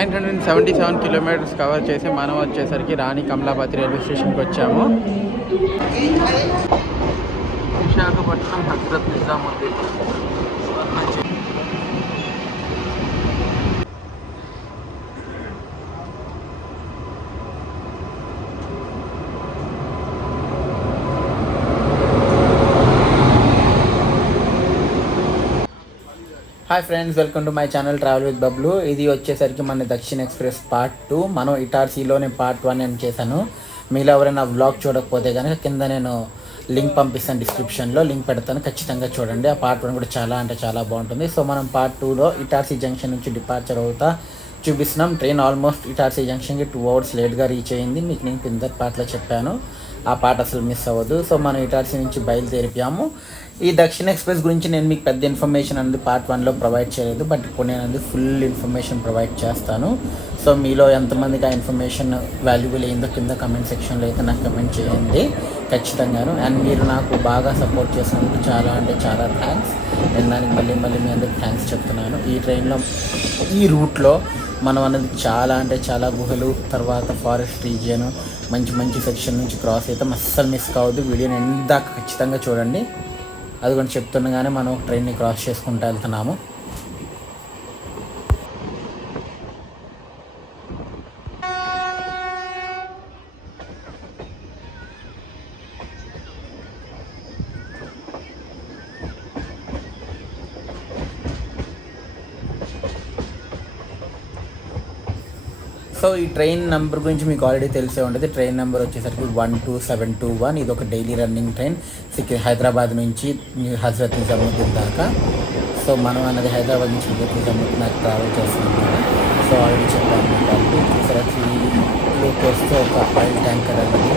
977 kilometres cover చేసి మనం వచ్చేసరికి రాణి కమలాపతి రైల్వే స్టేషన్కి వచ్చాము. విశాఖపట్నం హజ్రత్ Nizamuddin. Hi friends, welcome to my channel travel with Bablu. ఇది వచ్చేసరికి మన దక్షిణ ఎక్స్ప్రెస్ పార్ట్ 2. మనం ఇటార్సీలోనే పార్ట్ 1 అని చేశాను. మీలో ఎవరైనా వ్లాగ్ చూడకపోతే కనుక కింద నేను లింక్ పంపిస్తాను, డిస్క్రిప్షన్లో లింక్ పెడతాను, ఖచ్చితంగా చూడండి. ఆ పార్ట్ 1 కూడా చాలా అంటే చాలా బాగుంటుంది. సో మనం పార్ట్ 2లో ఇటార్సీ జంక్షన్ నుంచి డిపార్చర్ అవుతా చూపిస్తున్నాం. ట్రైన్ ఆల్మోస్ట్ ఇటార్సీ జంక్షన్కి 2 hours లేట్గా రీచ్ అయ్యింది. మీకు నేను కింద పార్ట్లో చెప్పాను, ఆ పార్ట్ అసలు మిస్ అవ్వదు. సో మనం ఇటార్సీ నుంచి బయలుదేరిపాము. ఈ దక్షిణ ఎక్స్ప్రెస్ గురించి నేను మీకు పెద్ద ఇన్ఫర్మేషన్ అనేది పార్ట్ 1లో ప్రొవైడ్ చేయలేదు, బట్ ఇప్పుడు నేను అనేది ఫుల్ ఇన్ఫర్మేషన్ ప్రొవైడ్ చేస్తాను. సో మీలో ఎంతమందికి ఆ ఇన్ఫర్మేషన్ వాల్యుబుల్ అయిందో కింద కమెంట్ సెక్షన్లో అయితే నాకు కమెంట్ చేయండి ఖచ్చితంగాను. అండ్ మీరు నాకు బాగా సపోర్ట్ చేసినందుకు చాలా అంటే చాలా థ్యాంక్స్. నేను దానికి మళ్ళీ మీ అందరికి థ్యాంక్స్ చెప్తున్నాను. ఈ ట్రైన్లో ఈ రూట్లో మనం అనేది చాలా అంటే చాలా గుహలు, తర్వాత ఫారెస్ట్ రీజియన్, మంచి సెక్షన్ నుంచి క్రాస్ అయితే అస్సలు మిస్ కావద్దు. వీడియోని ఎందాక ఖచ్చితంగా చూడండి. అది కూడా చెప్తుండగానే మనం ట్రైన్ని క్రాస్ చేసుకుంటూ వెళ్తున్నాము. సో ఈ ట్రైన్ నెంబర్ గురించి మీకు ఆల్రెడీ తెలిసే ఉంటుంది. ట్రైన్ నెంబర్ వచ్చేసరికి 12721. ఇది ఒక డైలీ రన్నింగ్ ట్రైన్ హైదరాబాద్ నుంచి హజరత్ నిజాముద్దీన్ దాకా. సో మనం అనేది హైదరాబాద్ నుంచి హజరత్ నిజాముద్దీన్ దాకా ట్రావెల్ చేస్తున్నాం కదా. సో ఆల్రెడీ చెప్పాను కాబట్టి చూసారికి లోకి వస్తే ఒక ఆయిల్ ట్యాంకర్ అనేది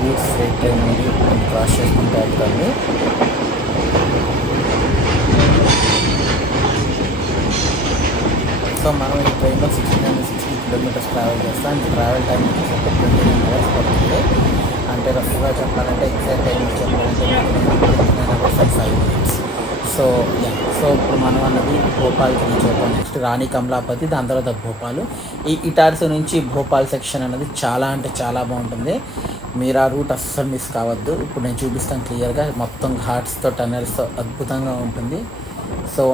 గూడ్స్ ఫ్reight ట్రైన్ నుండి క్రాస్ చేసుకుంటూ వెళ్తుంది. సో మనం ఈ ట్రైన్లో 60 కిలోమీటర్స్ ట్రావెల్ చేస్తాం. ట్రావెల్ టైం వచ్చేసి 29 hours పడుతుంది. అంటే రఫ్గా చెప్పాలంటే ఎగ్జాక్ట్ టైం చెప్పాలంటే 29 hours and 5 minutes. సో ఇప్పుడు మనం అన్నది భోపాల్కి రీచ్ అవుతాం. నెక్స్ట్ రాణి కమలాపతి, దాని తర్వాత భోపాల్. ఈ ఇటార్సీ నుంచి భోపాల్ సెక్షన్ అనేది చాలా అంటే చాలా బాగుంటుంది. మీరు ఆ రూట్ అస్సలు మిస్ కావద్దు. ఇప్పుడు నేను చూపిస్తాను క్లియర్గా. మొత్తం ఘాట్స్తో టనల్స్తో అద్భుతంగా ఉంటుంది. సో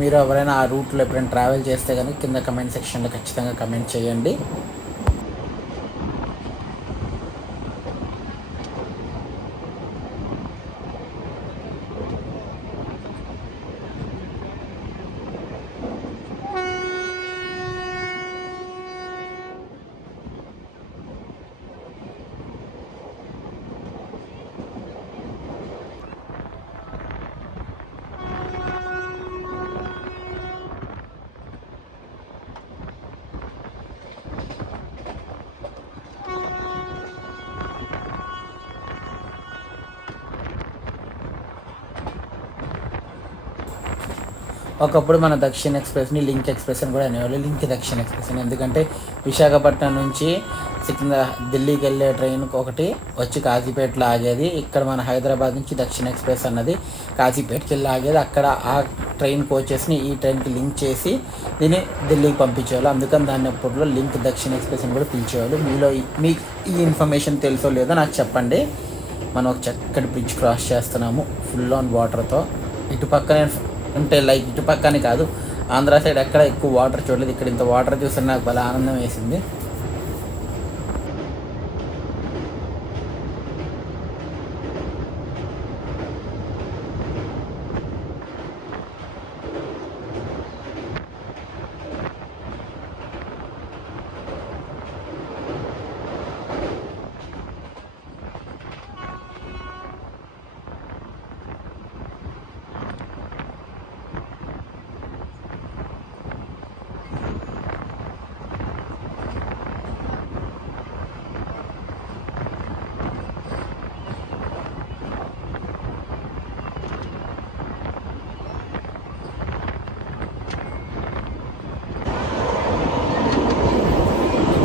మీరు ఎవరైనా ఆ రూట్లో ఎప్పుడైనా ట్రావెల్ చేస్తే కనుక కింద కమెంట్ సెక్షన్లో ఖచ్చితంగా కమెంట్ చేయండి. ఒకప్పుడు మన దక్షిణ ఎక్స్ప్రెస్ని లింక్ ఎక్స్ప్రెస్ అని కూడా అనేవాళ్ళు. లింక్ దక్షిణ ఎక్స్ప్రెస్ అని ఎందుకంటే విశాఖపట్నం నుంచి ఢిల్లీకి వెళ్ళే ట్రైన్ ఒకటి వచ్చి కాజీపేటలో ఆగేది. ఇక్కడ మన హైదరాబాద్ నుంచి దక్షిణ ఎక్స్ప్రెస్ అన్నది కాజీపేటకి వెళ్ళి ఆగేది. అక్కడ ఆ ట్రైన్ కోచెస్ని ఈ ట్రైన్కి లింక్ చేసి దీన్ని ఢిల్లీకి పంపించేవాళ్ళు. అందుకని దాన్ని అప్పట్లో లింక్ దక్షిణ ఎక్స్ప్రెస్ అని కూడా పిలిచేవాళ్ళు. మీలో మీకు ఈ ఇన్ఫర్మేషన్ తెలుసో లేదో నాకు చెప్పండి. మనం ఒక చక్కటి బ్రిడ్జ్ క్రాస్ చేస్తున్నాము ఫుల్ ఆన్ వాటర్తో. ఇటు పక్కనే అంటే లైక్ ఇటు పక్కనే కాదు, ఆంధ్ర సైడ్ ఎక్కడ ఎక్కువ వాటర్ చూడలేదు. ఇక్కడ ఇంత వాటర్ చూస్తే నాకు భలే ఆనందం వేసింది.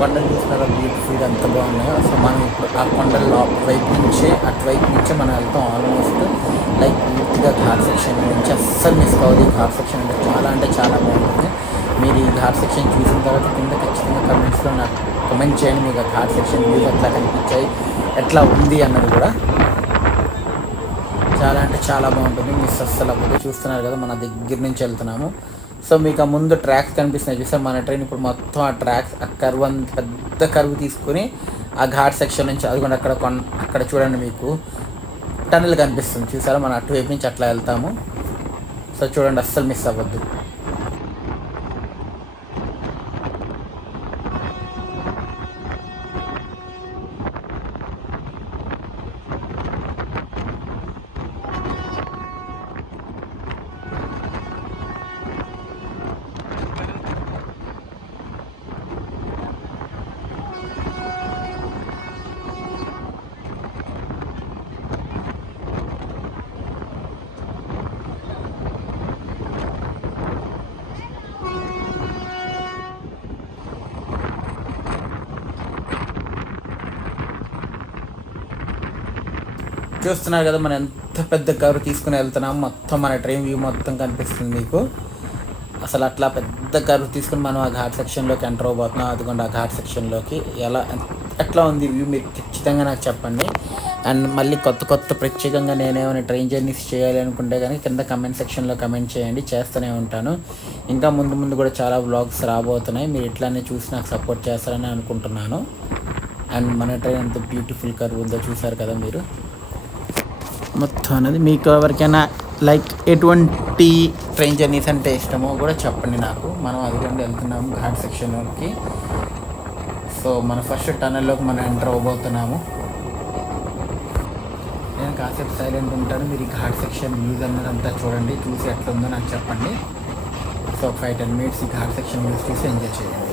కొండలు చూసినారా బ్యూటిఫుల్గా ఎంత బాగున్నాయో. సో మనం ఇప్పుడు ఆ కొండల వైపు నుంచే మనం వెళ్తాం. ఆల్మోస్ట్ లైక్ పూర్తిగా ఘాట్ సెక్షన్ నుంచి అస్సలు మిస్ కావద్దు. ఈ ఘాట్ సెక్షన్ అంటే చాలా బాగుంటుంది. మీరు ఈ ఘాట్ సెక్షన్ చూసిన తర్వాత కింద ఖచ్చితంగా కమెంట్స్లో నాకు కమెంట్ చేయండి, మీకు ఆ ఘాట్ సెక్షన్ వ్యూస్ ఎట్లా కనిపించాయి, ఎట్లా ఉంది అన్నది కూడా. చాలా అంటే చాలా బాగుంటుంది, మిస్ అస్సలు అప్పుడు చూస్తున్నారు కదా మన దగ్గర నుంచి వెళ్తున్నాము. సో మీకు ఆ ముందు ట్రాక్స్ కనిపిస్తున్నాయి చూసారు, మన ట్రైన్ ఇప్పుడు మొత్తం ఆ ట్రాక్స్ ఆ కర్వ్ అంత పెద్ద కర్వ్ తీసుకొని ఆ ఘాట్ సెక్షన్ నుంచి అది కూడా అక్కడ చూడండి మీకు టన్నెల్ కనిపిస్తుంది చూసారా, మనం అటువైపు నుంచి అట్లా వెళ్తాము. సో చూడండి అస్సలు మిస్ అవ్వద్దు. చూస్తున్నారు కదా మనం ఎంత పెద్ద కవర్ తీసుకుని వెళ్తున్నాం, మొత్తం మన ట్రైన్ వ్యూ మొత్తం కనిపిస్తుంది మీకు. అసలు అట్లా పెద్ద కర్వ్ తీసుకుని మనం ఆ ఘాట్ సెక్షన్లోకి ఎంటర్ అవబోతున్నాం. అదిగోండి ఆ ఘాట్ సెక్షన్లోకి ఎట్లా ఉంది వ్యూ మీరు ఖచ్చితంగా నాకు చెప్పండి. అండ్ మళ్ళీ కొత్త ప్రత్యేకంగా నేనేమైనా ట్రైన్ జర్నీస్ చేయాలి అనుకుంటే కానీ కింద కమెంట్ సెక్షన్లో కమెంట్ చేయండి, చేస్తూనే ఉంటాను. ఇంకా ముందు కూడా చాలా వ్లాగ్స్ రాబోతున్నాయి, మీరు ఇట్లానే చూసి నాకు సపోర్ట్ చేస్తారని అనుకుంటున్నాను. అండ్ మన ట్రైన్ ఎంత బ్యూటిఫుల్ కర్వ్ ఉందో చూసారు కదా మీరు. మొత్తం అనేది మీకు ఎవరికైనా లైక్ ఎటువంటి ట్రైన్ జర్నీస్ అంటే ఇష్టమో కూడా చెప్పండి నాకు. మనం అదిగోండి వెళ్తున్నాము ఘాట్ సెక్షన్లోకి. సో మన ఫస్ట్ టనల్లోకి మనం ఎంటర్ అవ్వబోతున్నాము. నేను కాసేపు సైలెంట్ ఉంటాను, మీరు ఈ ఘాట్ సెక్షన్ వ్యూస్ అన్నదంతా చూడండి, చూసి ఎట్లుందో నాకు చెప్పండి. సో 5-10 minutes ఈ ఘాట్ సెక్షన్ వ్యూస్ చూసి ఎంజాయ్ చేయండి.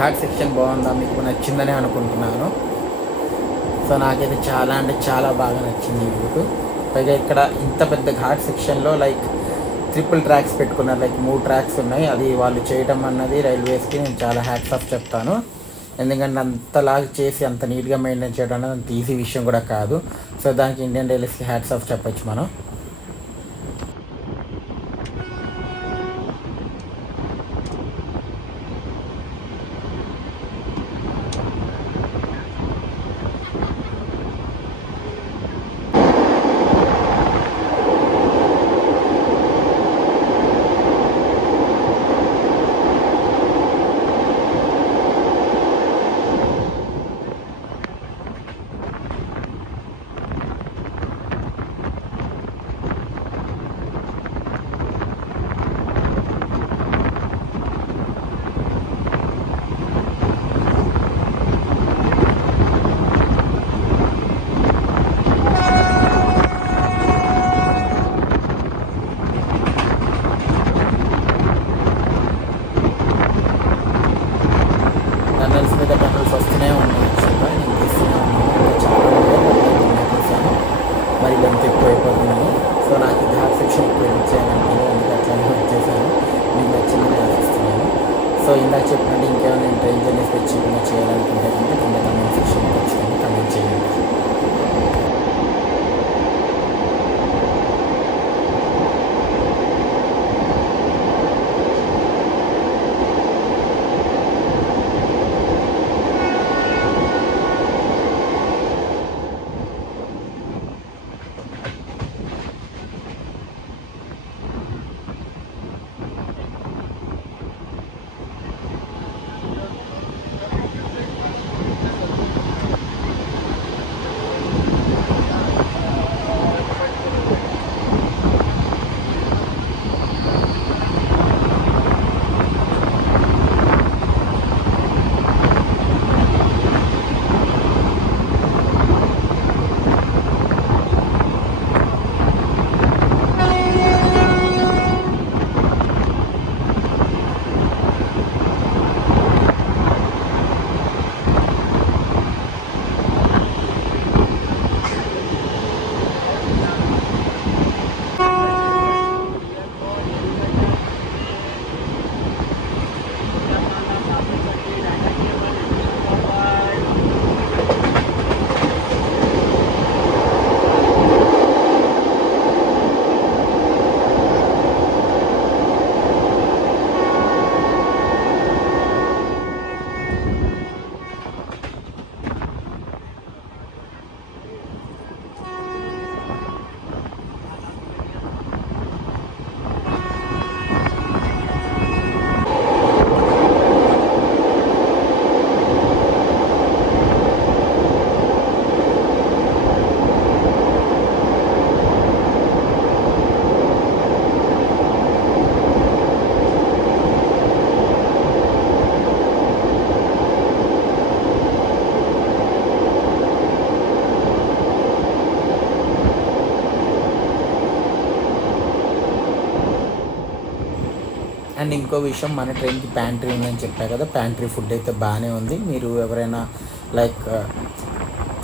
ఘాట్ సెక్షన్ బాగుందా, మీకు నచ్చిందని అనుకుంటున్నాను. సో నాకైతే చాలా అంటే చాలా బాగా నచ్చింది ఈ రూటు. పైగా ఇక్కడ ఇంత పెద్ద ఘాట్ సెక్షన్లో లైక్ ట్రిపుల్ ట్రాక్స్ పెట్టుకున్నారు, లైక్ 3 ట్రాక్స్ ఉన్నాయి. అది వాళ్ళు చేయడం అన్నది రైల్వేస్కి నేను చాలా హ్యాట్స్ ఆఫ్ చెప్తాను. ఎందుకంటే అంతలాగా చేసి అంత నీట్గా మెయింటైన్ చేయడం అనేది అంత ఈజీ విషయం కూడా కాదు. సో దానికి ఇండియన్ రైల్వేస్కి హ్యాట్స్ ఆఫ్ చెప్పొచ్చు మనం. టన్నల్స్ మీద టన్నల్స్ వస్తూనే ఉన్నాయి. యాక్చువల్గా నేను తీస్తూనే ఉన్నాను, ఇంకా చాలా తీసాను. మరి లెంత్ ఎక్కువ అయిపోతున్నాను. సో నాకు ఈ ఘాట్ సెక్షన్ ఎక్కువ ఎడిట్ చేయాలనుకున్నాను, అందుకే అట్లానే వచ్చేసాను. మీకు నచ్చిందని ఆశిస్తున్నాను. సో ఇందాక చెప్పినట్టు ఇంకేమైనా నేను ట్రైన్ జర్నీ స్పెసిఫిక్గా చేయాలనుకుంటే కనుక కింద కమెంట్ సెక్షన్లో ఖచ్చితంగా కమెంట్ చేయండి. అండ్ ఇంకో విషయం, మన ట్రైన్కి ప్యాంట్రీ ఉందని చెప్పారు కదా, ప్యాంట్రీ ఫుడ్ అయితే బాగానే ఉంది. మీరు ఎవరైనా లైక్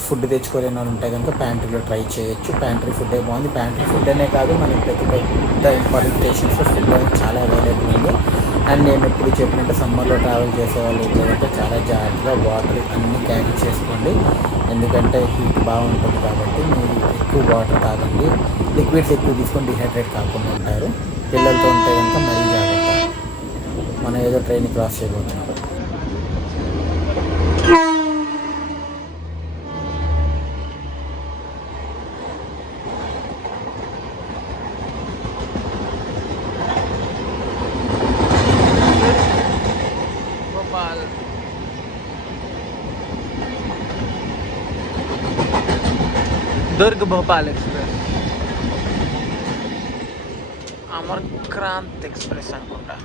ఫుడ్ తెచ్చుకోలేని వాళ్ళు ఉంటే కనుక ప్యాంట్రీలో ట్రై చేయొచ్చు. ప్యాంట్రీ ఫుడ్ బాగుంది. ప్యాంట్రీ ఫుడ్ అనే కాదు, మనకి ప్రతి పెద్ద ఇంపార్టెంట్ స్టేషన్స్లో ఫుడ్ అనేది చాలా అవైలబుల్ ఉంది. అండ్ నేను ఎప్పుడు చెప్పినట్టు సమ్మర్లో ట్రావెల్ చేసే వాళ్ళు ఏంటంటే చాలా జాగ్రత్తగా వాటర్ అన్నీ క్యారీ చేసుకోండి. ఎందుకంటే హీట్ బాగుంటుంది కాబట్టి మీరు ఎక్కువ వాటర్ తాగండి. లిక్విడ్స్ ఎక్కువ తీసుకొని డిహైడ్రేట్ కాకుండా ఉంటారు. పిల్లలతో ఉంటే కనుక మరీ జాగ్రత్త. మనం ఏదో ట్రైన్ క్రాస్ చేయబోతున్నాం. दुर्ग भोपाल एक्सप्रेस, अमरक्रांत एक्सप्रेस अनुకుంటా.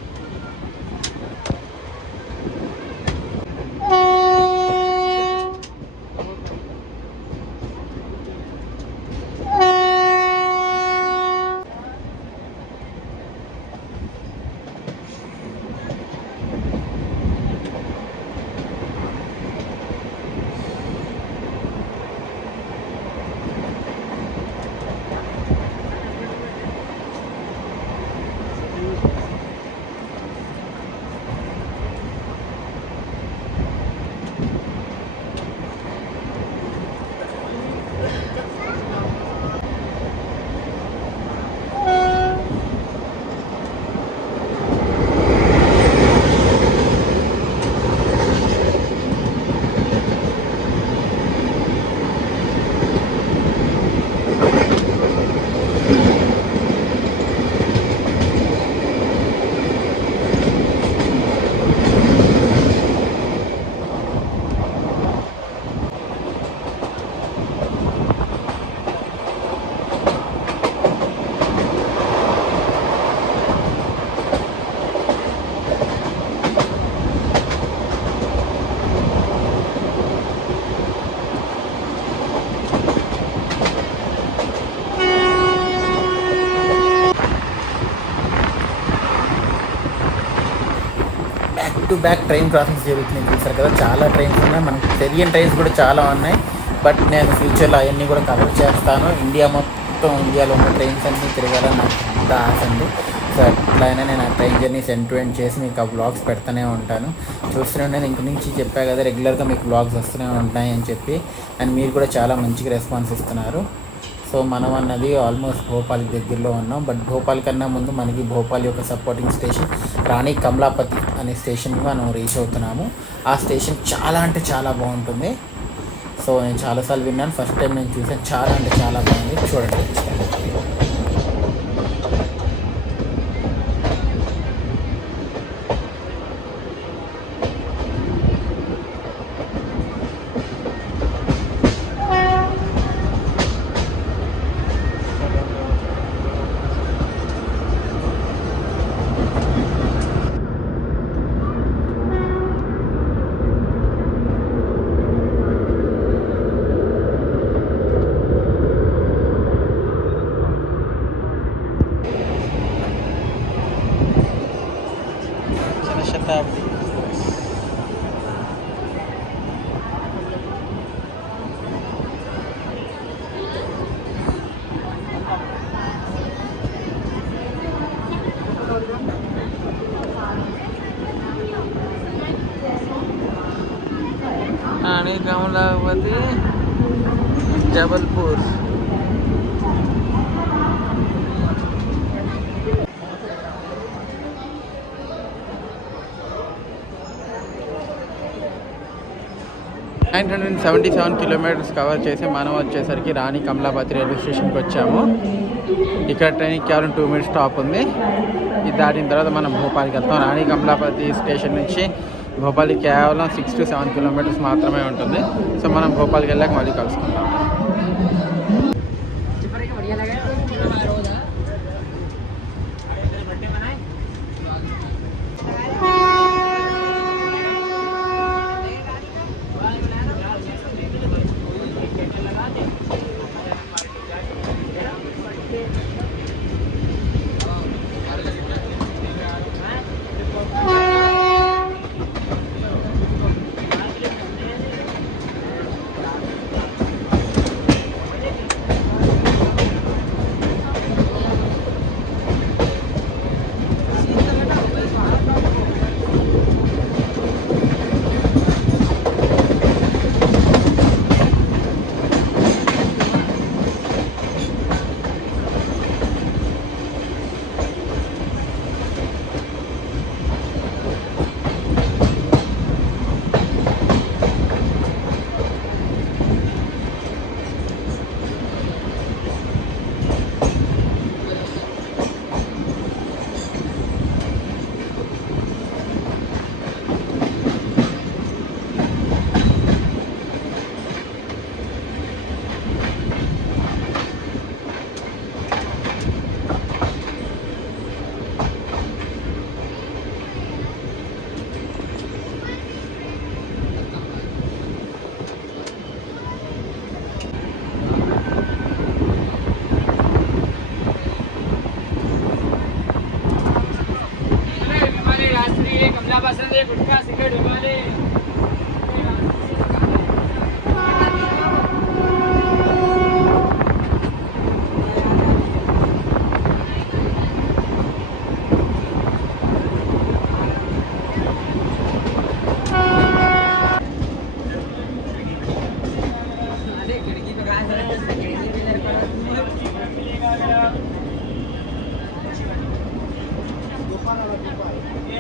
Back to back train crossings జరుగుతున్నాయి చూసారు కదా. చాలా ట్రైన్స్ ఉన్నాయి, మనకు తెలియని ట్రైన్స్ కూడా చాలా ఉన్నాయి. బట్ నేను ఫ్యూచర్లో అవన్నీ కూడా కవర్ చేస్తాను. ఇండియాలో ఉన్న ట్రైన్స్ అన్నీ తిరగాలని నాకు పెద్ద ఆశ అండి. సో అట్లయినా నేను ఆ train journeys end to end చేసి మీకు ఆ బ్లాగ్స్ పెడుతూనే ఉంటాను. చూస్తూనే ఉంటాను. ఇంక నుంచి చెప్పా కదా, రెగ్యులర్గా మీకు బ్లాగ్స్ వస్తూనే ఉంటాయి అని చెప్పి. అండ్ మీరు కూడా చాలా మంచిగా రెస్పాన్స్ ఇస్తున్నారు. సో మనం అన్నది ఆల్మోస్ట్ భోపాల్కి దగ్గరలో ఉన్నాం. బట్ భోపాల్ కన్నా ముందు మనకి భోపాల్ యొక్క సపోర్టింగ్ స్టేషన్ రాణి కమలాపతి అనే స్టేషన్కి మనం రీచ్ అవుతున్నాము. ఆ స్టేషన్ చాలా అంటే చాలా బాగుంటుంది. సో నేను చాలాసార్లు విన్నాను, ఫస్ట్ టైం నేను చూసాను. చాలా అంటే చాలా బాగుంది, చూడండి. Shatabdi Rani Kamalapati Jabalpur. Nine 977 kilometres cover చేసి మనం వచ్చేసరికి రాణి కమలాపతి రైల్వే స్టేషన్కి వచ్చాము. ఇక్కడ ట్రైన్కి కేవలం 2 మినిట్స్ స్టాప్ ఉంది. ఇది దాటిన తర్వాత మనం భోపాల్కి వెళ్తాం. రాణి కమలాపతి స్టేషన్ నుంచి భోపాల్కి కేవలం 6 to 7 కిలోమీటర్స్ మాత్రమే ఉంటుంది. సో మనం భోపాల్కి వెళ్ళాక మళ్ళీ కలుసుకుంటాం.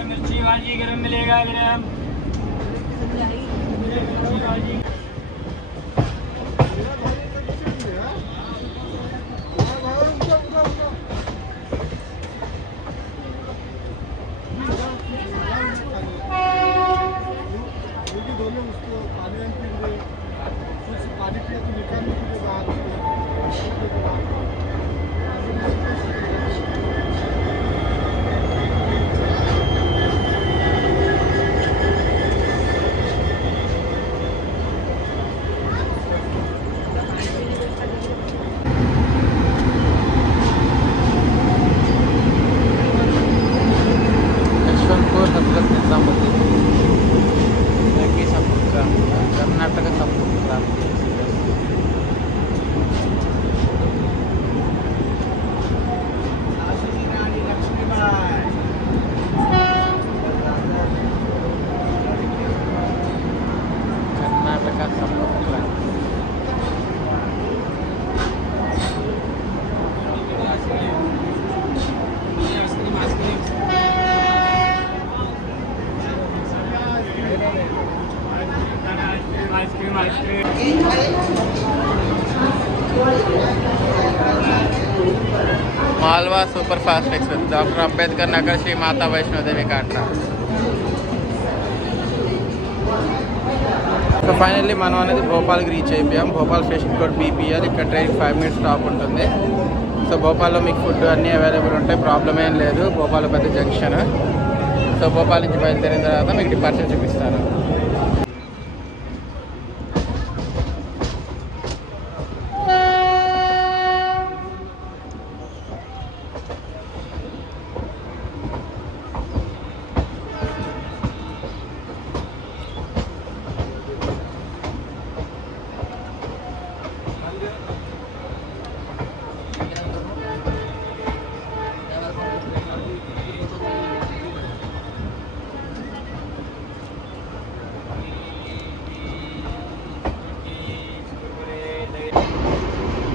मिर्ची भाजी गरम मिलेगा गरम। Malwa super fast express doctor Ambedkar Nagar Shri Mata Vaishno Devi Katra. So finally మనం అనేది భోపాల్కి రీచ్ అయిపోయాం. భోపాల్ స్టేషన్ కూడా బీపీఎల్. ఇక్కడ ట్రైన్ 5 minutes స్టాప్ ఉంటుంది. సో భోపాల్లో మీకు ఫుడ్ అన్నీ అవైలబుల్ ఉంటాయి, ప్రాబ్లం ఏం లేదు. భోపాల్ పెద్ద జంక్షన్. సో భోపాల్ నుంచి బయలుదేరిన తర్వాత మీకు డిపార్చర్ చూపిస్తాను.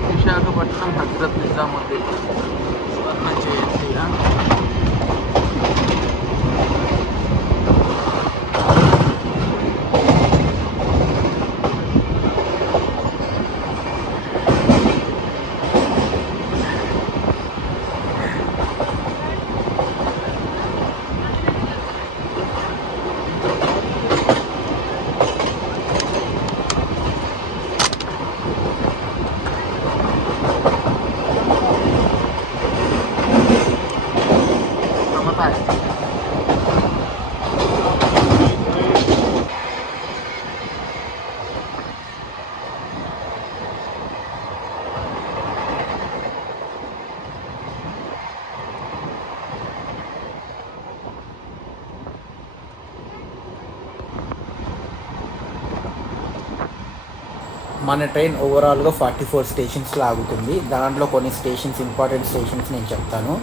విశాఖపట్నం హజ్రత్ నిజాముద్దీన్ స్వర్ణ జయంతి. మన ట్రైన్ ఓవరాల్గా 44 స్టేషన్స్లో ఆగుతుంది. దాంట్లో కొన్ని స్టేషన్స్, ఇంపార్టెంట్ స్టేషన్స్ నేను చెప్తాను.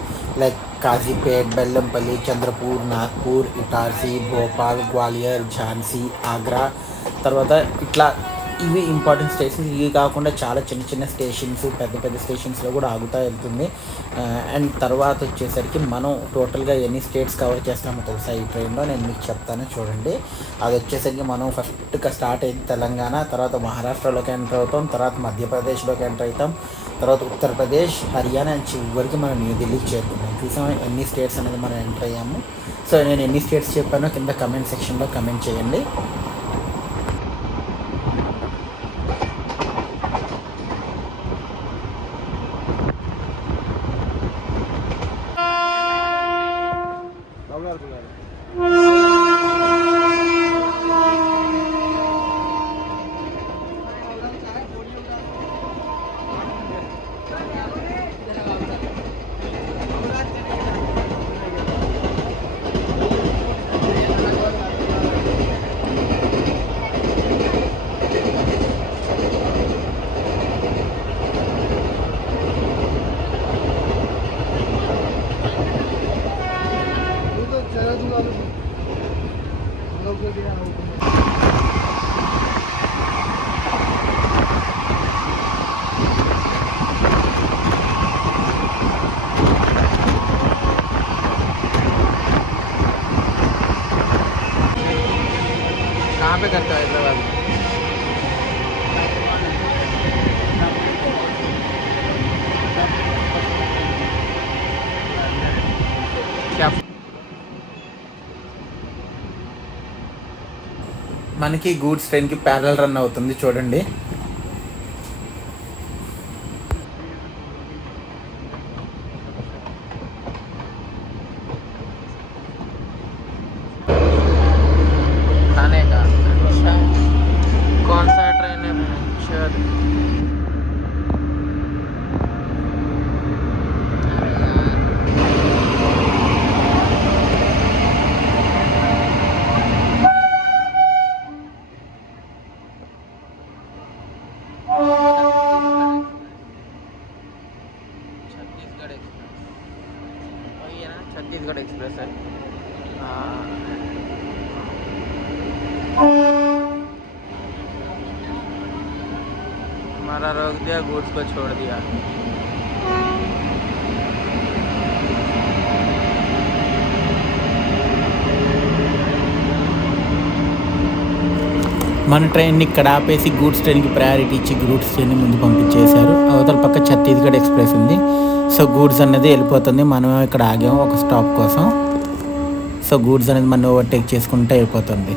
లైక్ కాజీపేట్, బెల్లంపల్లి, చంద్రపూర్, నాగ్పూర్, ఇటార్సీ, భోపాల్, గ్వాలియర్, ఝాన్సీ, ఆగ్రా. తర్వాత ఇట్లా ఇవి ఇంపార్టెంట్ స్టేషన్స్. ఇవి కాకుండా చాలా చిన్న చిన్న స్టేషన్స్, పెద్ద పెద్ద స్టేషన్స్లో కూడా ఆగుతూ వెళ్తుంది. అండ్ తర్వాత వచ్చేసరికి మనం టోటల్గా ఎన్ని స్టేట్స్ కవర్ చేస్తామో తెలుసా ఈ ట్రైన్లో, నేను మీకు చెప్తాను చూడండి. అది వచ్చేసరికి మనం ఫస్ట్గా స్టార్ట్ అయింది తెలంగాణ, తర్వాత మహారాష్ట్రలోకి ఎంటర్ అవుతాం, తర్వాత మధ్యప్రదేశ్లోకి ఎంటర్ అవుతాం, తర్వాత ఉత్తరప్రదేశ్, హర్యానా అండ్ చివరికి మనం న్యూఢిల్లీకి చేరుకున్నాం. చూసాం ఎన్ని స్టేట్స్ అనేది మనం ఎంటర్ అయ్యాము. సో నేను ఎన్ని స్టేట్స్ చెప్పానో కింద కమెంట్ సెక్షన్లో కమెంట్ చేయండి. कहाँ पे करता है हैदराबाद में? क्या మనకి గూడ్స్ ట్రైన్కి ప్యారల్ రన్ అవుతుంది చూడండి. खाने का अच्छा कौन सा ट्रेन है शायद छत्तीसगढ़ एक्सप्रेस, वही है ना, छत्तीसगढ़ एक्सप्रेस है. हमारा रोक दिया, गुड्स को छोड़ दिया. మన ట్రైన్ని ఇక్కడ ఆపేసి గూడ్స్ ట్రైన్కి ప్రయారిటీ ఇచ్చి గూడ్స్ ట్రైన్ని ముందు పంపించేశారు. అవతల పక్క ఛత్తీస్గఢ్ ఎక్స్ప్రెస్ ఉంది. సో గూడ్స్ అనేది వెళ్ళిపోతుంది. మనం ఇక్కడ ఆగాము ఒక స్టాప్ కోసం. సో గూడ్స్ అనేది మనం ఓవర్టేక్ చేసుకుంటే అయిపోతుంది.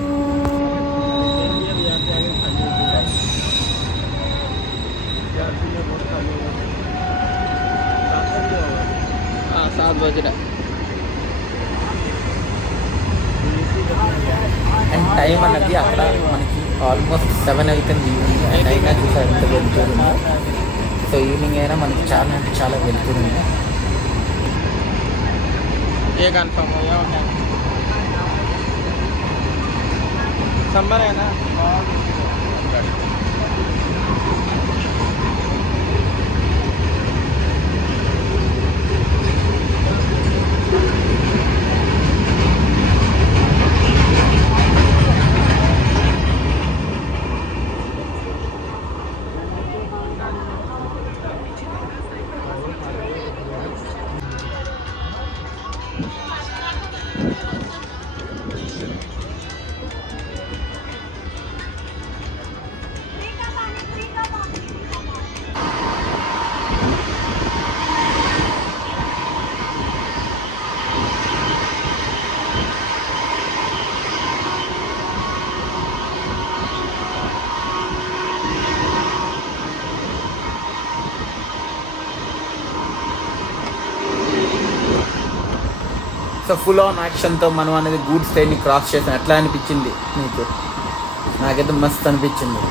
అండ్ టైం అన్నది అక్కడ మనకి ఆల్మోస్ట్ 7 అవుతుంది ఈవినింగ్. అండ్ అయినా చూసారు ఎంత వెళ్తుందో. సో ఈవినింగ్ అయినా మనకి చాలా అంటే చాలా వెళ్తుంది. ఏ కన్ఫర్మ్ సంబర్ అయినా సో ఫుల్ ఆన్ యాక్షన్తో మనం అనేది గూడ్స్ ట్రైన్ని క్రాస్ చేసాం. ఎట్లా అనిపించింది మీకు? నాకైతే మస్తు అనిపించింది.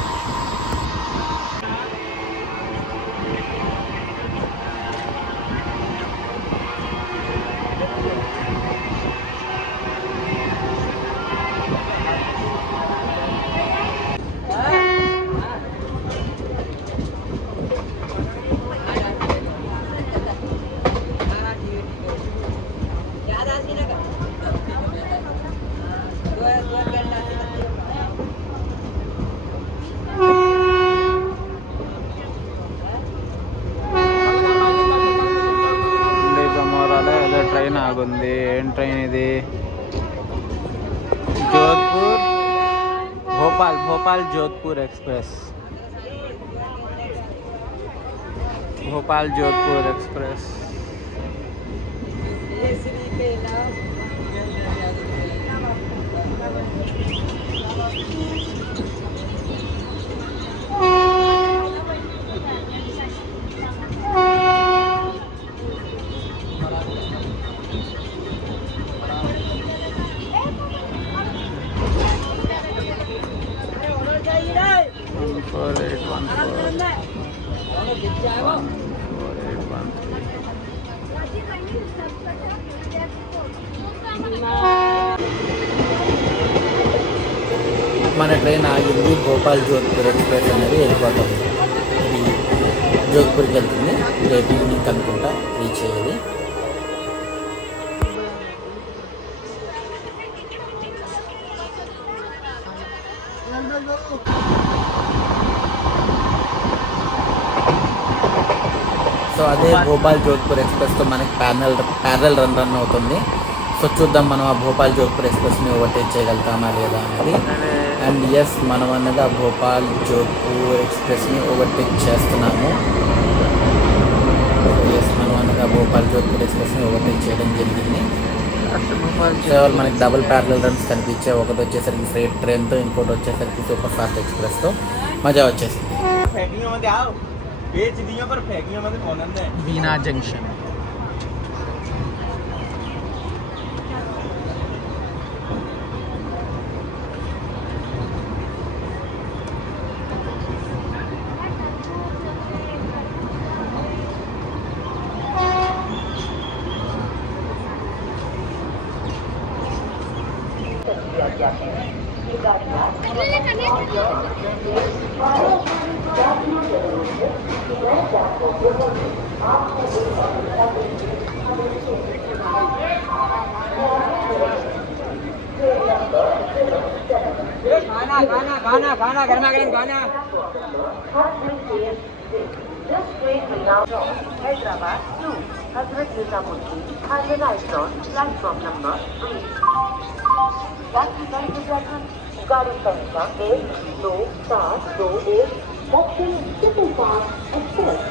ట్రైన్ ఆగుంది. ఏం ట్రైన్ ఇది? జోధ్పూర్ భోపాల్ జోధ్పూర్ ఎక్స్ప్రెస్. భోపాల్ జోధ్పూర్ ఎక్స్ప్రెస్. మన ట్రైన్ ఆగింది. భోపాల్ జోధ్పూర్ ఎక్స్ప్రెస్ అనేది వెళ్ళిపోతుంది. ఇది జోధ్పూర్కి వెళ్తుంది. రేపు ఈవినింగ్ అనుకుంటా రీచ్ అయ్యేది. సో అదే భోపాల్ జోధ్పూర్ ఎక్స్ప్రెస్తో మనకి ప్యారల్ రన్ అవుతుంది. సో చూద్దాం మనం ఆ భోపాల్ జోధ్పూర్ ఎక్స్ప్రెస్ని ఓవర్టేక్ చేయగలుగుతామా లేదా అనేది. అండ్ ఎస్, మనం అన్నది ఆ భోపాల్ జోధ్పూర్ ఎక్స్ప్రెస్ని ఓవర్టేక్ చేస్తున్నాము. ఎస్, మనం అన్నది ఆ భోపాల్ జోధ్పూర్ ఎక్స్ప్రెస్ని ఓవర్టేక్ చేయడం జరిగింది. కేవలం మనకి డబుల్ ప్యారలల్ రన్స్ కనిపించాయి. ఒకటి వచ్చేసరికి ఫ్రైట్ ట్రైన్తో, ఇంకోటి వచ్చేసరికి సూపర్ ఫాస్ట్ ఎక్స్ప్రెస్తో. మజా వచ్చేసింది. बीना जंक्शन. गाना गर्मा गर्म गाना. This train will now stop Hyderabad 2. Hazrat Nizamuddin has arrived on platform number 3. गाड़ी संख्या 12721 दक्षिण सुपरफास्ट एक्सप्रेस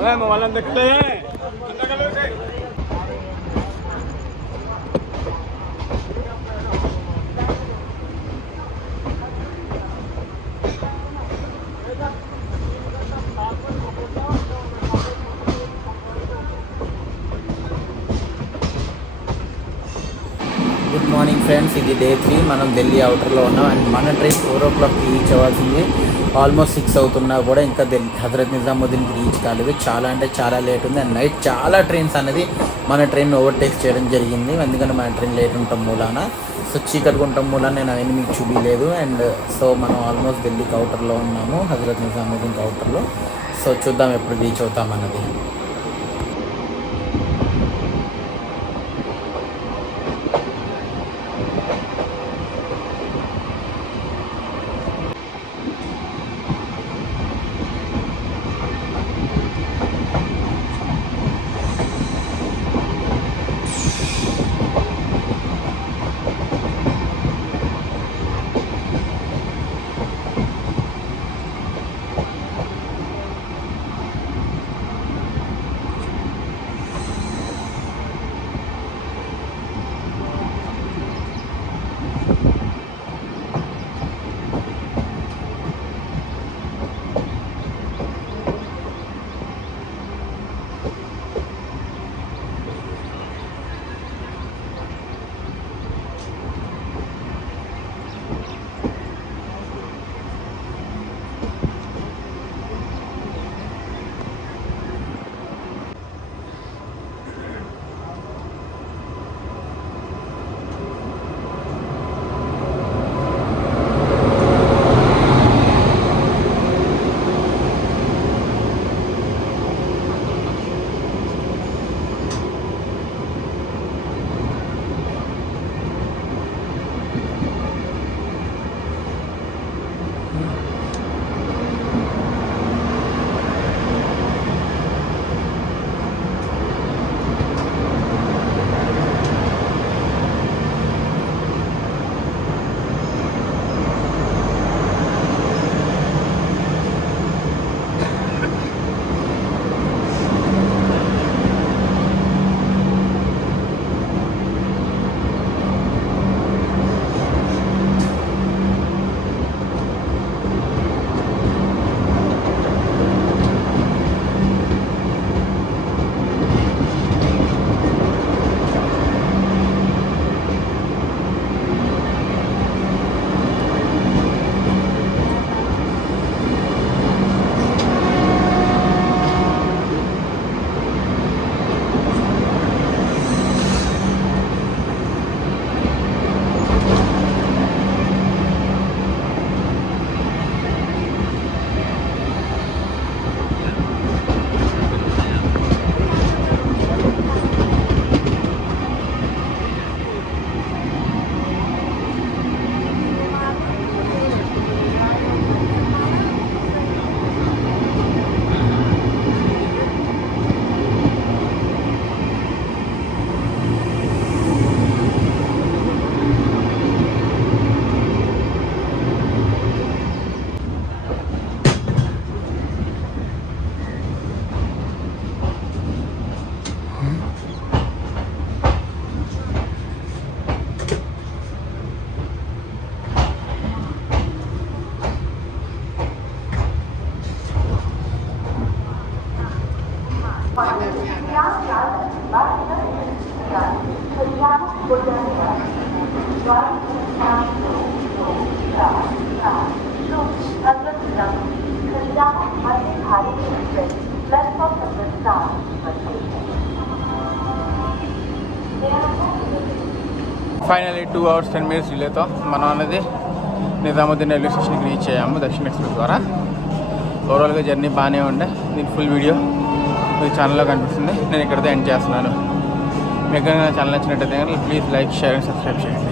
अरे मोबाइल अंदर कर ले अंदर कर ले గుడ్ మార్నింగ్ ఫ్రెండ్స్, ఇది డే 3. మనం ఢిల్లీ అవుటర్లో ఉన్నాం అండ్ మన ట్రైన్ 4 o'clock రీచ్ అవ్వాల్సింది. ఆల్మోస్ట్ 6 అవుతున్నా కూడా ఇంకా హజరత్ నిజాముద్దీన్కి రీచ్ కాలేదు. చాలా అంటే చాలా లేట్ ఉంది అండ్ నైట్ చాలా ట్రైన్స్ అనేది మన ట్రైన్ ఓవర్టేక్ చేయడం జరిగింది. ఎందుకంటే మన ట్రైన్ లేట్ ఉంటాం మూలాన, సో చీకటి ఉండటం మూలాన నేను అవన్నీ మీకు చూపించలేదు. అండ్ సో మనం ఆల్మోస్ట్ ఢిల్లీకి అవుటర్లో ఉన్నాము, హజరత్ నిజాముద్దీన్కి అవుటర్లో. సో చూద్దాం ఎప్పుడు రీచ్ అవుతాం అన్నది. प्लेटफॉर्म नंबर 7 ఫైనలీ 2 hours 10 minutes డిలేతో మనం అనేది నిజాముద్దీన్ రైల్వే స్టేషన్కి రీచ్ అయ్యాము దక్షిణ ఎక్స్ప్రెస్ ద్వారా. ఓవరాల్గా జర్నీ బాగానే ఉండే. దీని ఫుల్ వీడియో మీ ఛానల్లో కనిపిస్తుంది. నేను ఇక్కడితో ఎండ్ చేస్తున్నాను. మీకు నా ఛానల్ నచ్చినట్టయితే please like, share and subscribe చేయండి.